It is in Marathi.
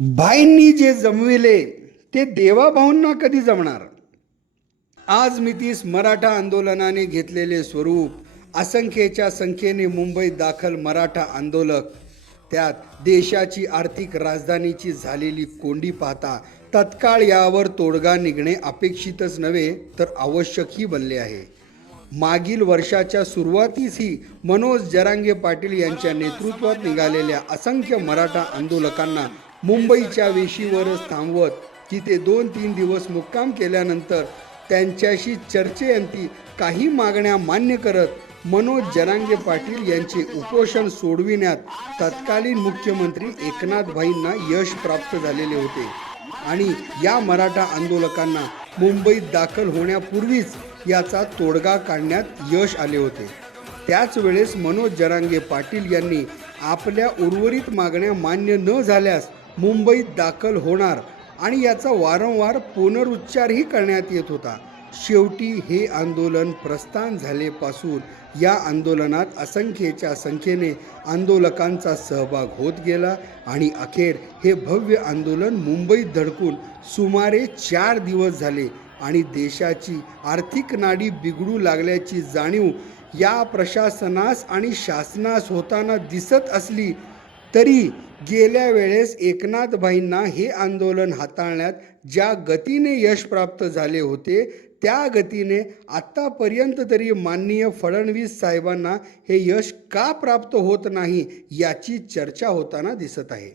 भाईंनी जे जमविले ते देवाभाऊंना कधी जमणार. आज मितीस मराठा आंदोलनाने घेतलेले स्वरूप, असंख्येच्या संख्येने मुंबईत दाखल मराठा आंदोलक, त्यात देशाची आर्थिक राजधानीची झालेली कोंडी पाहता तत्काळ यावर तोडगा निघणे अपेक्षितच नव्हे तर आवश्यकही बनले आहे. मागील वर्षाच्या सुरुवातीसही मनोज जरांगे पाटील यांच्या नेतृत्वात निघालेल्या असंख्य मराठा आंदोलकांना मुंबईच्या वेशीवरच थांबवत तिथे 2-3 दिवस मुक्काम केल्यानंतर त्यांच्याशी चर्चेअंती काही मागण्या मान्य करत मनोज जरांगे पाटील यांचे उपोषण सोडविण्यात तत्कालीन मुख्यमंत्री एकनाथभाईंना यश प्राप्त झालेले होते आणि या मराठा आंदोलकांना मुंबईत दाखल होण्यापूर्वीच याचा तोडगा काढण्यात यश आले होते. त्याच वेळेस मनोज जरांगे पाटील यांनी आपल्या उर्वरित मागण्या मान्य न झाल्यास मुंबईत दाखल होणार आणि याचा वारंवार पुनरुच्चारही करण्यात येत होता. शेवटी हे आंदोलन प्रस्थान झालेपासून या आंदोलनात असंख्येच्या संख्येने आंदोलकांचा सहभाग होत गेला आणि अखेर हे भव्य आंदोलन मुंबईत धडकून सुमारे 4 दिवस झाले आणि देशाची आर्थिक नाडी बिघडू लागल्याची जाणीव या प्रशासनास आणि शासनास होताना दिसत असली तरी गेल्या वेळेस एकनाथभाईंना हे आंदोलन हाताळण्यात ज्या गतीने यश प्राप्त झाले होते त्या गतीने आत्तापर्यंत तरी माननीय फडणवीस साहेबांना हे यश का प्राप्त होत नाही याची चर्चा होताना दिसत आहे.